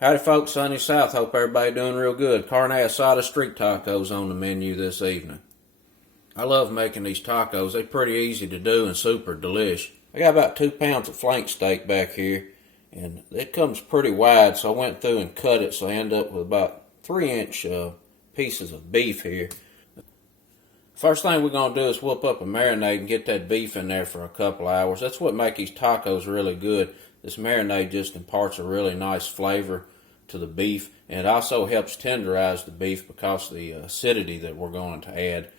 Howdy folks, Sunny South. Hope everybody doing real good. Carne Asada street tacos on the menu this evening. I love making these tacos. They're pretty easy to do and super delish. I got about 2 pounds of flank steak back here, and it comes pretty wide, so I went through and cut it, so I end up with about 3-inch pieces of beef here. First thing we're going to do is whip up a marinade and get that beef in there for a couple hours. That's what makes these tacos really good. This marinade just imparts a really nice flavor to the beef, and it also helps tenderize the beef because of the acidity that we're going to add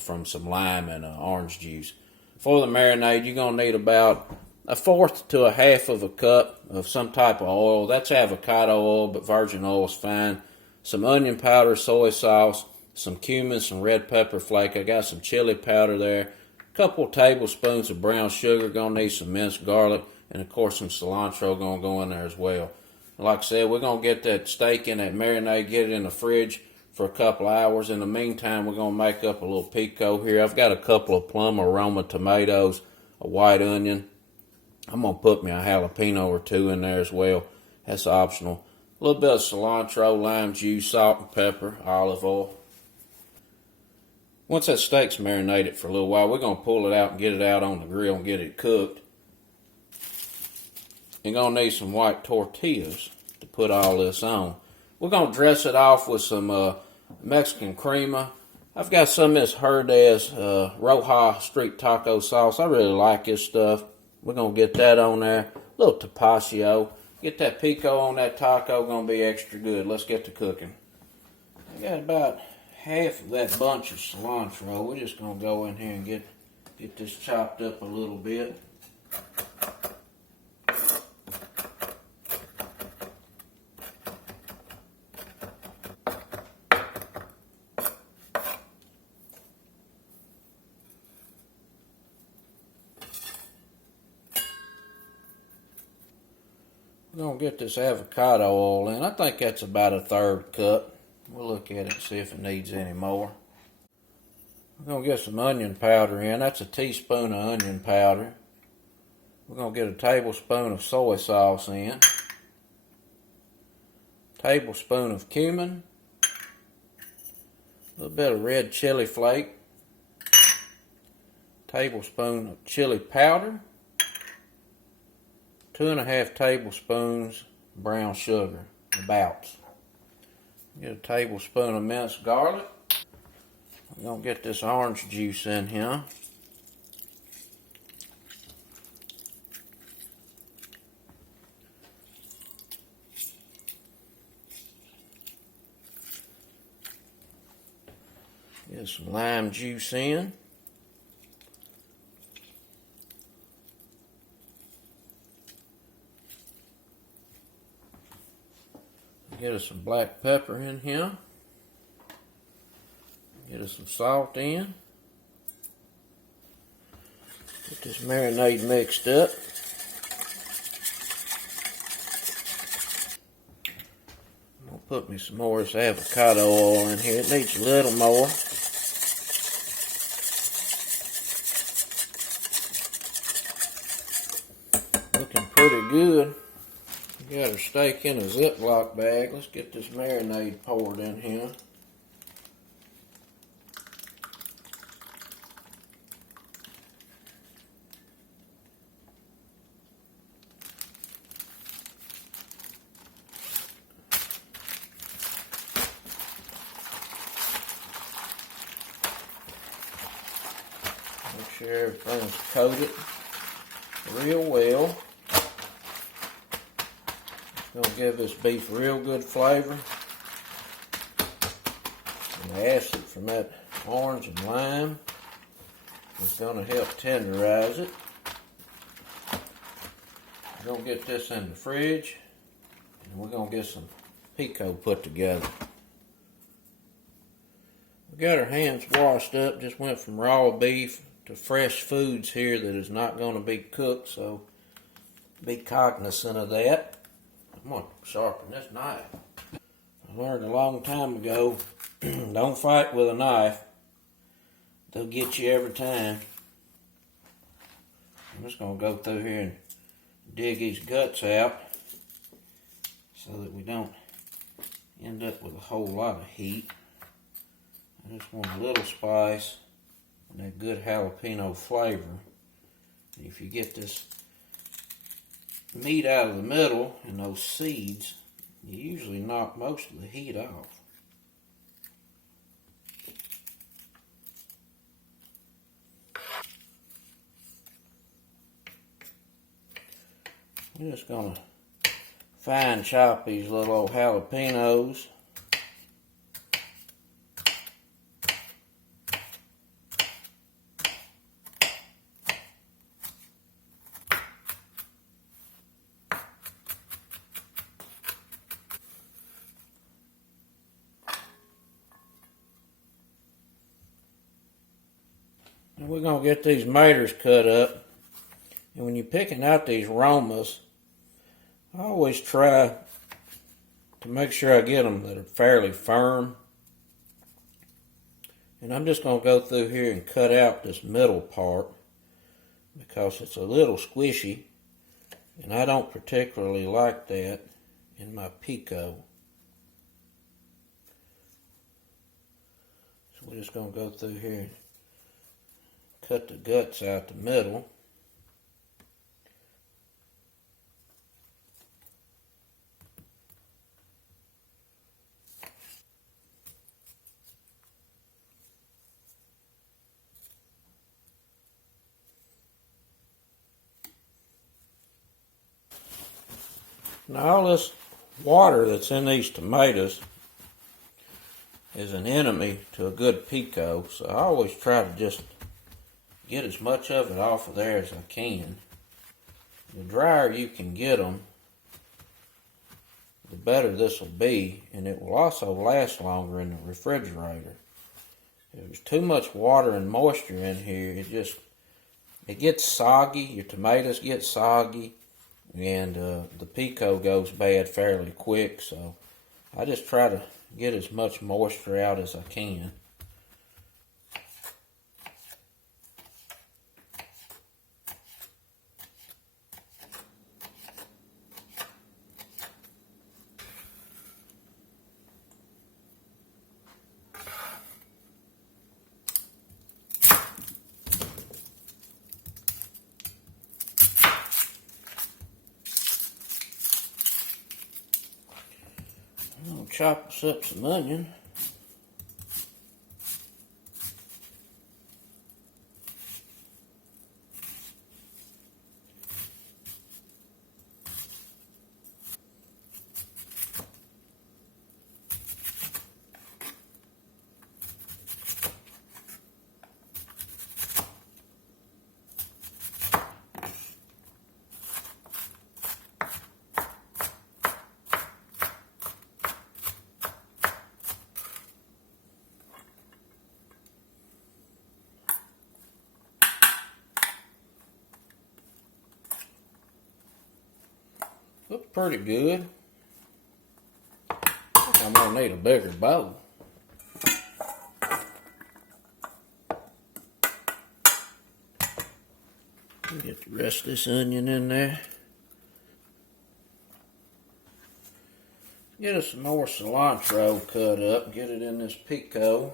from some lime and orange juice. For the marinade, you're going to need about 1/4 to 1/2 of a cup of some type of oil. That's avocado oil, but virgin oil is fine. Some onion powder, soy sauce, some cumin, some red pepper flake. I got some chili powder there. A couple tablespoons of brown sugar. Going to need some minced garlic. And of course some cilantro going to go in there as well. Like I said, we're going to get that steak in that marinade, get it in the fridge for a couple hours. In the meantime, we're going to make up a little pico here. I've got a couple of plum aroma tomatoes, a white onion. I'm going to put me a jalapeno or 2 in there as well. That's optional. A little bit of cilantro, lime juice, salt and pepper, olive oil. Once that steak's marinated for a little while, we're going to pull it out and get it out on the grill and get it cooked. You're going to need some white tortillas to put all this on. We're going to dress it off with some Mexican crema. I've got some of this Herdez Roja street taco sauce. I really like this stuff. We're going to get that on there. A little tapatio. Get that pico on that taco. Going to be extra good. Let's get to cooking. I got about half of that bunch of cilantro. We're just going to go in here and get this chopped up a little bit. We're going to get this avocado oil in. I think that's about 1/3 cup. We'll look at it and see if it needs any more. We're going to get some onion powder in. That's a teaspoon of onion powder. We're going to get a tablespoon of soy sauce in. Tablespoon of cumin. A little bit of red chili flake. Tablespoon of chili powder. 2½ tablespoons brown sugar, about. Get a tablespoon of minced garlic. We're going to get this orange juice in here. Get some lime juice in. Get us some black pepper in here. Get us some salt in. Get this marinade mixed up. I'm going to put me some more of this avocado oil in here. It needs a little more. Looking pretty good. Got our steak in a Ziploc bag. Let's get this marinade poured in here. Make sure everything's coated real well. Gonna give this beef real good flavor. And the acid from that orange and lime is gonna help tenderize it. We're gonna get this in the fridge, and we're gonna get some pico put together. We got our hands washed up. Just went from raw beef to fresh foods here that is not gonna be cooked, so be cognizant of that. I'm going to sharpen this knife. I learned a long time ago, don't fight with a knife. They'll get you every time. I'm just going to go through here and dig these guts out. so that we don't end up with a whole lot of heat. I just want a little spice and that good jalapeno flavor. And if you get this meat out of the middle and those seeds, you usually knock most of the heat off. I'm just going to fine chop these little old jalapenos. And we're going to get these tomatoes cut up. And when you're picking out these aromas, I always try to make sure I get them that are fairly firm. And I'm just going to go through here and cut out this middle part because it's a little squishy. And I don't particularly like that in my pico. So we're just going to go through here and cut the guts out the middle. Now all this water that's in these tomatoes is an enemy to a good pico, so I always try to just get as much of it off of there as I can. The drier you can get them, the better this will be, and it will also last longer in the refrigerator. If there's too much water and moisture in here, it gets soggy, your tomatoes get soggy, and the pico goes bad fairly quick, so I just try to get as much moisture out as I can. I'll chop us up some onion. Looks pretty good. I think I'm going to need a bigger bowl. Get the rest of this onion in there. Get us some more cilantro cut up. Get it in this pico.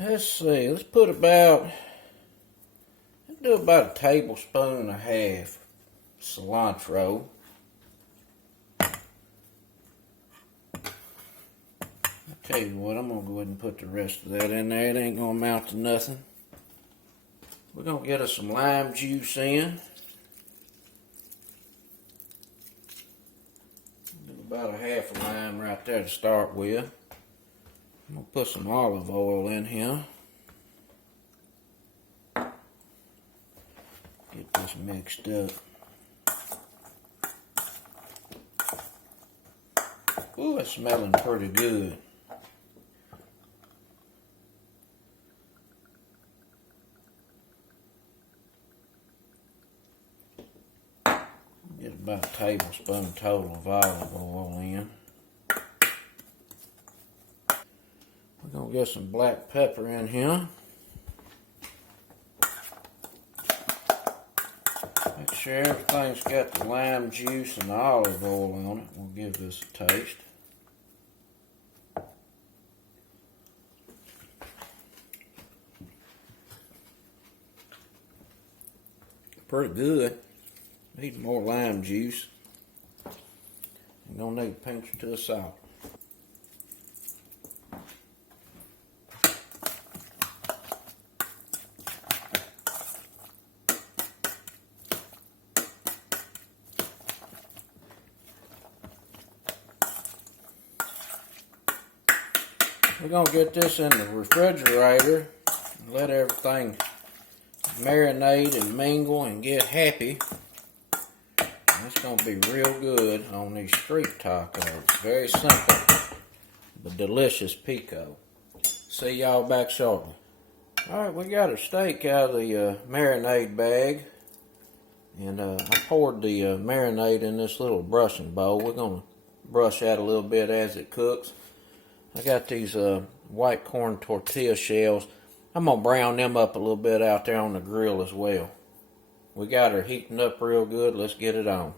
Let's see, let's do about a tablespoon and a half cilantro. I'll tell you what, I'm going to go ahead and put the rest of that in there. It ain't going to amount to nothing. We're going to get us some lime juice in. Do about a half a lime right there to start with. I'm going to put some olive oil in here. Get this mixed up. Ooh, it's smelling pretty good. Get about a tablespoon total of olive oil in. Gonna get some black pepper in here. Make sure everything's got the lime juice and the olive oil on it. We'll give this a taste. Pretty good. Need more lime juice. You're gonna need a pinch or two of salt. We're going to get this in the refrigerator and let everything marinate and mingle and get happy. And it's going to be real good on these street tacos. Very simple, but delicious pico. See y'all back shortly. Alright, we got our steak out of the marinade bag. And I poured the marinade in this little brushing bowl. We're going to brush that a little bit as it cooks. I got these white corn tortilla shells. I'm going to brown them up a little bit out there on the grill as well. We got her heating up real good. Let's get it on.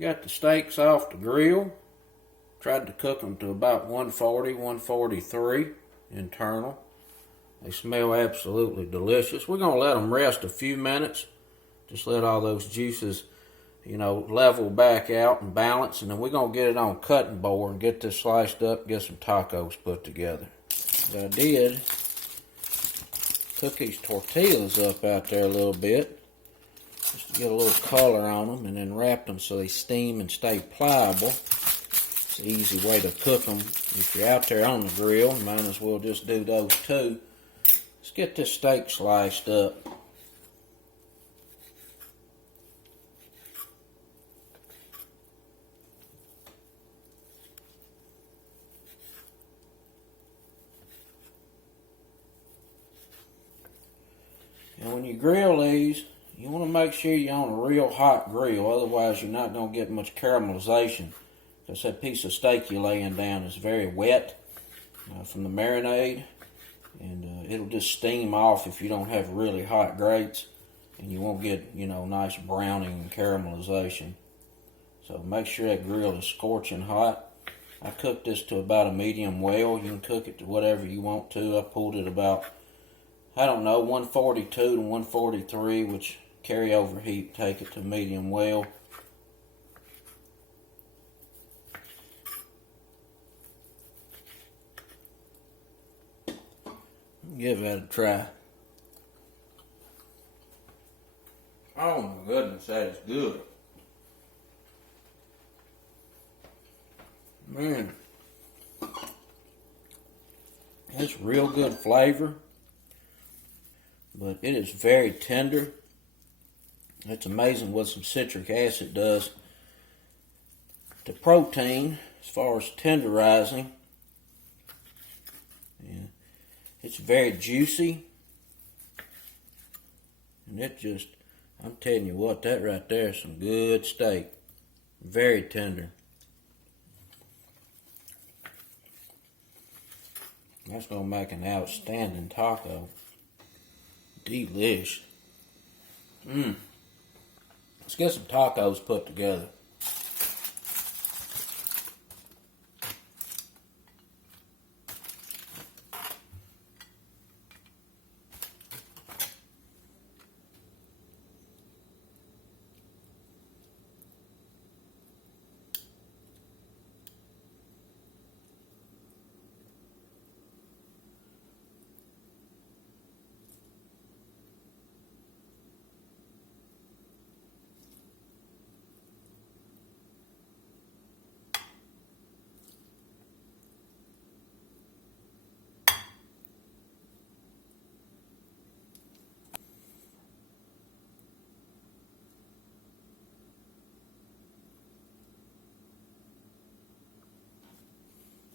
Got the steaks off the grill. Tried to cook them to about 140, 143 internal. They smell absolutely delicious. We're going to let them rest a few minutes. Just let all those juices level back out and balance. And then we're going to get it on a cutting board and get this sliced up and get some tacos put together. What I did, cook these tortillas up out there a little bit, just to get a little color on them, and then wrap them so they steam and stay pliable. It's an easy way to cook them. If you're out there on the grill, you might as well just do those too. Let's get this steak sliced up. And when you grill these, you want to make sure you're on a real hot grill, otherwise you're not going to get much caramelization. Because that piece of steak you're laying down is very wet from the marinade, and it'll just steam off if you don't have really hot grates, and you won't get, nice browning and caramelization. So make sure that grill is scorching hot. I cooked this to about a medium well. You can cook it to whatever you want to. I pulled it about, 142 to 143, which carryover heat take it to medium well. Give that a try. Oh my goodness, that is good. Man, it's real good flavor, but it is very tender. It's amazing what some citric acid does to protein as far as tenderizing. Yeah. It's very juicy, and I'm telling you what, that right there is some good steak. Very tender. That's going to make an outstanding taco. Delish. Let's get some tacos put together.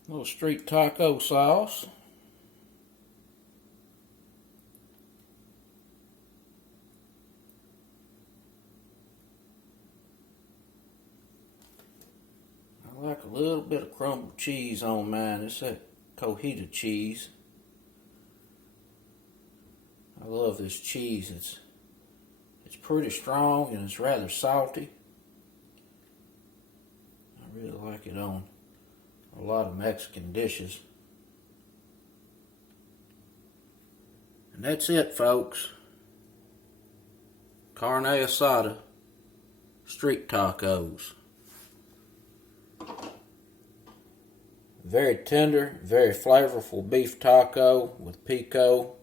A little street taco sauce. I like a little bit of crumbled cheese on mine. It's that cotija cheese. I love this cheese. It's pretty strong and it's rather salty. I really like it on a lot of Mexican dishes. And that's it, folks. Carne Asada street tacos. Very tender, very flavorful beef taco with pico,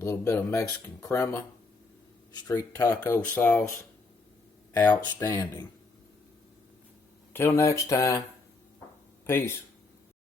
a little bit of Mexican crema, street taco sauce. Outstanding. Till next time. Peace.